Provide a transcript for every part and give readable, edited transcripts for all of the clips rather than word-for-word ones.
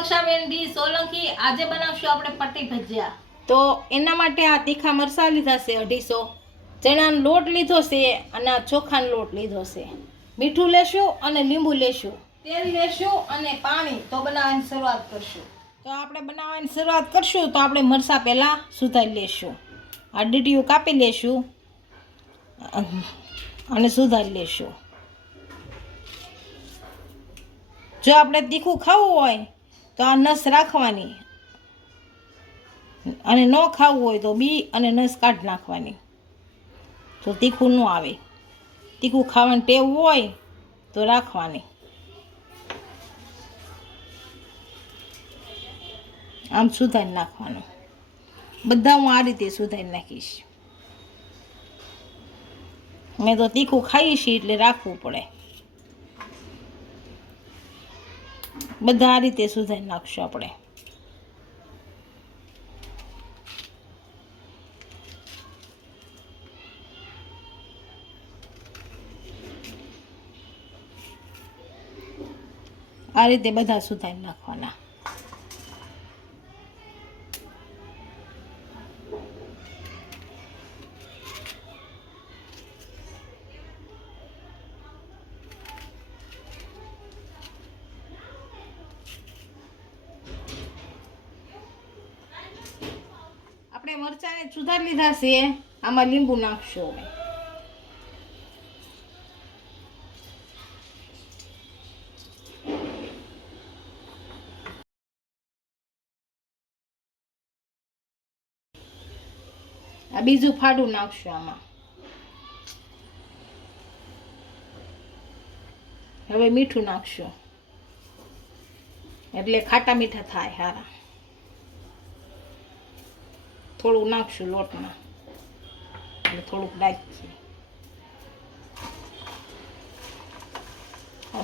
કક્ષાબેન D Solanki આજે બનાવશું આપણે પટ્ટી ભજીયા। તો એના માટે આ તીખા મરચાં લીધા છે 250, ચણાનો લોટ લીધો છે અને આ ચોખાનો લોટ લીધો છે। મીઠું લેશું અને લીંબુ લેશું, તેલ લેશું અને પાણી। તો બનાવવાની શરૂઆત કરશું। તો આપણે બનાવવાની શરૂઆત કરશું તો આપણે મરચાં પહેલાં સુધારી લેશું। આ ડીટીયું કાપી લેશું અને સુધારી લેશું। જો આપણે તીખું ખાવું હોય તો આ નસ રાખવાની અને ન ખાવું હોય તો બી અને નસ કાઢી નાખવાની, તો તીખું ન આવે। તીખું ખાવાની ટેવ હોય તો રાખવાની। આમ સુધારી નાખવાનું। બધા હું આ રીતે સુધારી નાખીશ। મેં તો તીખું ખાઈ છીએ એટલે રાખવું પડે। બધા આ રીતે સુધારી નાખશું આપણે। આ રીતે બધા સુધારી નાખવાના। આપણે મરચાંને સુધારી લીધા છે, આમાં લીંબુ નાખશું હવે। આ બીજું ફાડું નાખશું આમાં। હવે મીઠું નાખશું એટલે ખાટા મીઠા થાય સારા। થોડું નાખશું લોટમાં એટલે થોડુંક નાખીએ।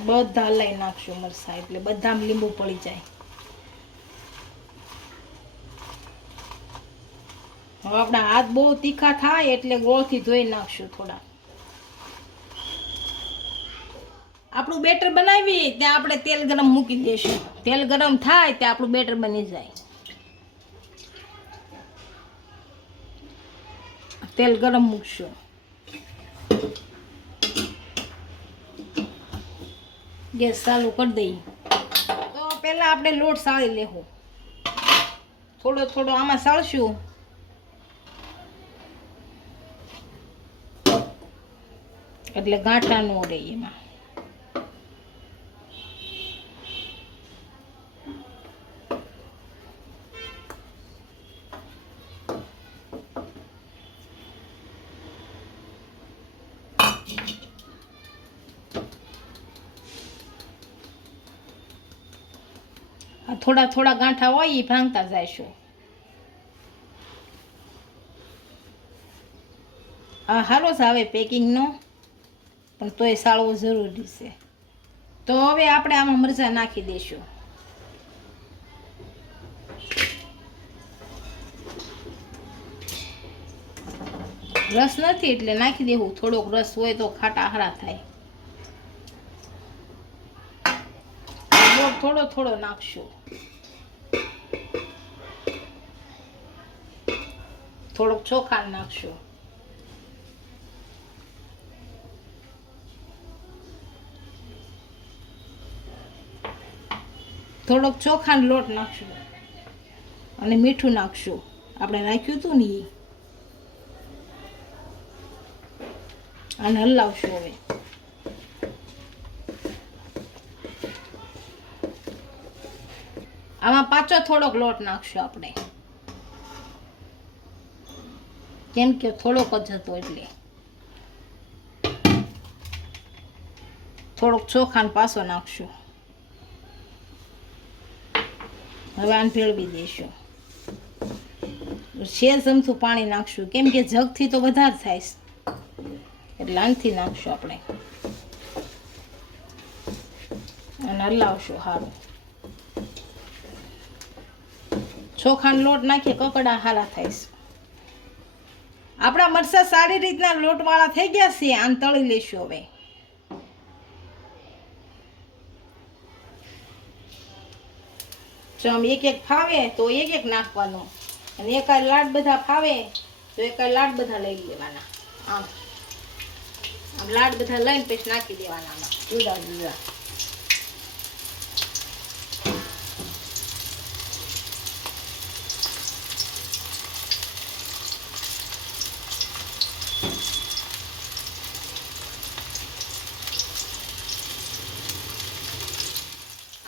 બધા હલાઈ નાખશું મરચાં એટલે બધામાં લીંબુ પડી જાય। હવે આપણા હાથ બહુ તીખા થાય એટલે ગોળથી ધોઈ નાખશું થોડા। આપણું બેટર બનાવી ત્યાં આપણે તેલ ગરમ મૂકી દઈશું। તેલ ગરમ થાય ત્યાં આપણું બેટર બની જાય। તેલ ગરમ મૂકશું। ગેસ ચાલુ કરી દઈએ। તો પહેલાં આપણે લોટ સાળી લેવું। થોડો થોડો આમાં સાળશું એટલે ગાંઠા ન રહે એમાં। થોડા થોડા ગાંઠા હોય એ ભાંગતા જઈશું। આ સારો જ આવે પેકિંગનો, પણ તોય સાળવો જરૂરી છે। તો હવે આપણે આમાં મરચાં નાખી દઈશું। રસ નથી એટલે નાખી દેવું, થોડોક રસ હોય તો ખાટા હારા થાય। થોડો થોડો નાખશું, થોડોક ચોખા નાખશું, થોડોક ચોખાનો લોટ નાખશું અને મીઠું નાખશું આપણે રાખ્યું હતું ને એ। અને હલાવશું હવે। આમાં પાછો થોડોક લોટ નાખશું આપણે, કેમ કે થોડોક જ હતો એટલે। થોડોક ચોખાનો પાસો નાખશું। હવે આને ભેળવી દઈશું। શેર ચમચું પાણી નાખશું, કેમ કે જગથી તો વધારે થાય એટલે આનથી નાખશું આપણે અને હલાવશું સારું। ચોખાનો લોટ નાખીએ કકડા સારા થાય છે। આપણા મરચાં સારી રીતના લોટવાળા થઈ ગયા છે, આમ તળી લઈશું હવે। જો આમ એક એક ફાવે તો એક એક નાખવાનું, અને એકાદ લાડ બધા ફાવે તો એકાદ લાડ બધા લઈ લેવાના. આમ આમ લાડ બધા લઈને પછી નાખી દેવાના આમાં જુદા જુદા.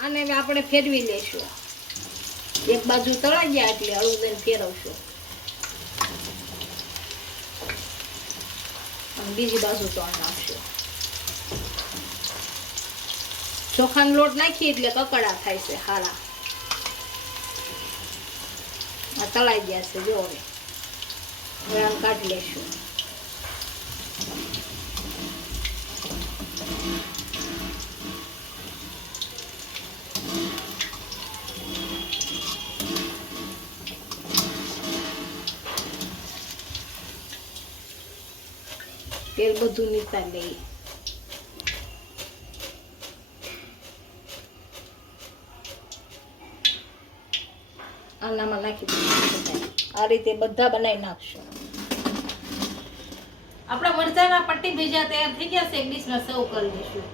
આને હવે આપણે ફેરવી લેશું. એક બાજુ તળાઈ ગયા એટલે હળવું દઈને ફેરવશું અને બીજી બાજુ તળ નાખશું. ચોખાનો લોટ નાખીએ એટલે કકડા થાય છે હારા. આ તળાઈ ગયા છે જો. હવે આમ કાઢી લેશું. તેલ બધું નીકળ લઈએ. આનામાં નાખી દઈશું. આ રીતે બધા બનાવી નાખશું. આપણા મરચાના પટ્ટી ભજીયા તૈયાર થઈ ગયા છે. એક ડીશમાં સર્વ કરી દઈશું.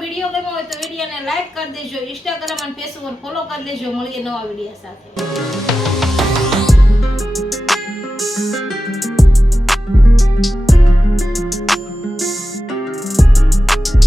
વિડીયો ગમ્યો હોય તો વિડીયોને લાઈક કરી દેજો, ઇન્સ્ટાગ્રામ અને ફેસબુક પર ફોલો કરી દેજો. મળીએ નવા વિડીયો સાથે.